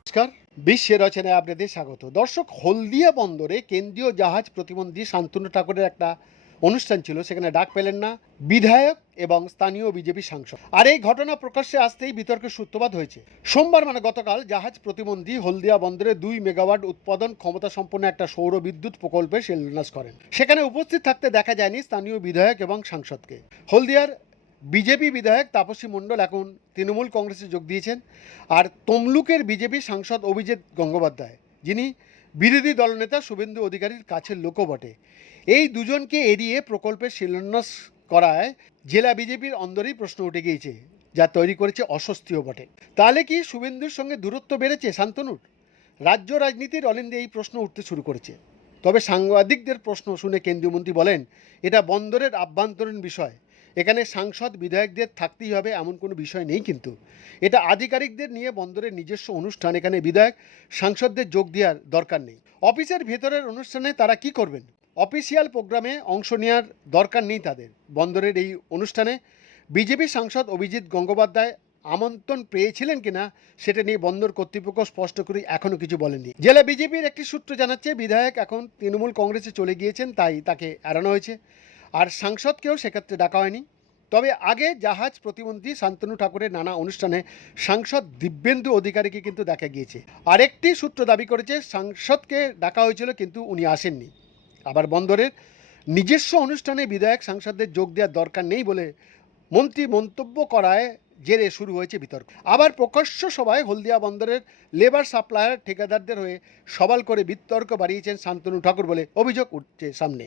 নমস্কার বিশ্বের রচনায় আপনাদের স্বাগত। দর্শক, হলদিয়া বন্দরে কেন্দ্রীয় জাহাজ প্রতিমন্ত্রী শান্তনু ঠাকুরের একটা অনুষ্ঠান ছিল, সেখানে ডাক পেলেন না বিধায়ক এবং স্থানীয় বিজেপি সাংসদ। আর এই ঘটনা প্রকাশ্যে আসতেই বিতর্কের সূত্রপাত হয়েছে। সোমবার মানে গতকাল জাহাজ প্রতিমন্ত্রী হলদিয়া বন্দরে দুই মেগাওয়াট উৎপাদন ক্ষমতা সম্পন্ন একটা সৌর বিদ্যুৎ প্রকল্পের শিলান্যাস করেন। সেখানে উপস্থিত থাকতে দেখা যায়নি স্থানীয় বিধায়ক এবং সাংসদকে। হলদিয়ার বিজেপি বিধায়ক তাপসী মণ্ডল এখন তৃণমূল কংগ্রেসে যোগ দিয়েছেন। আর তমলুকের বিজেপি সাংসদ অভিজিৎ গঙ্গোপাধ্যায়, যিনি বিরোধী দলনেতা শুভেন্দু অধিকারীর কাছের লোকও বটে এই দুজনকে এড়িয়ে প্রকল্পের শিলান্যাস করায় জেলা বিজেপির অন্দরেই প্রশ্ন উঠে গিয়েছে, যা তৈরি করেছে অস্বস্তিও বটে। তাহলে কি শুভেন্দুর সঙ্গে দূরত্ব বেড়েছে শান্তনুর? রাজ্য রাজনীতির অলিন্দে এই প্রশ্ন উঠতে শুরু করেছে। তবে সাংবাদিকদের প্রশ্ন শুনে কেন্দ্রীয় মন্ত্রী বলেন, এটা বন্দরের আভ্যন্তরীণ বিষয়। এখানে সাংসদ বিধায়কদের থাকতেই হবে এমন কোনো বিষয় নেই কিন্তু। এটা আধিকারিকদের নিয়ে বন্দরের নিজস্ব অনুষ্ঠান, এখানে বিধায়ক সাংসদদের যোগ দেওয়ার দরকার নেই। অফিসের ভেতরের অনুষ্ঠানে তারা কি করবেন? অফিসিয়াল প্রোগ্রামে অংশ নেওয়ার দরকার নেই তাদের। বন্দরের এই অনুষ্ঠানে বিজেপি সাংসদ অভিজিৎ গঙ্গোপাধ্যায় আমন্ত্রণ পেয়েছিলেন কিনা সেটা নিয়ে বন্দর কর্তৃপক্ষ স্পষ্ট করে এখনও কিছু বলেনি। জেলা বিজেপির একটি সূত্র জানাচ্ছে, বিধায়ক এখন তৃণমূল কংগ্রেসে চলে গিয়েছেন, তাই তাকে এড়ানো হয়েছে। আর সাংসদকেও সেক্ষেত্রে ডাকা হয়নি। তবে আগে জাহাজ প্রতিমন্ত্রী শান্তনু ঠাকুরের নানা অনুষ্ঠানে সাংসদ দিব্যেন্দু অধিকারীকে কিন্তু দেখা গিয়েছে। আরেকটি সূত্র দাবি করেছে, সাংসদকে ডাকা হয়েছিল কিন্তু উনি আসেননি। আবার বন্দরের নিজস্ব অনুষ্ঠানে বিধায়ক সাংসদদের যোগ দেওয়ার দরকার নেই বলে মন্ত্রী মন্তব্য করায় জেরে শুরু হয়েছে বিতর্ক। আবার প্রকাশ্য সভায় হলদিয়া বন্দরের লেবার সাপ্লায়ার, ঠিকাদারদের হয়ে সবাল করে বিতর্ক বাড়িয়েছেন শান্তনু ঠাকুর বলে অভিযোগ উঠছে সামনে।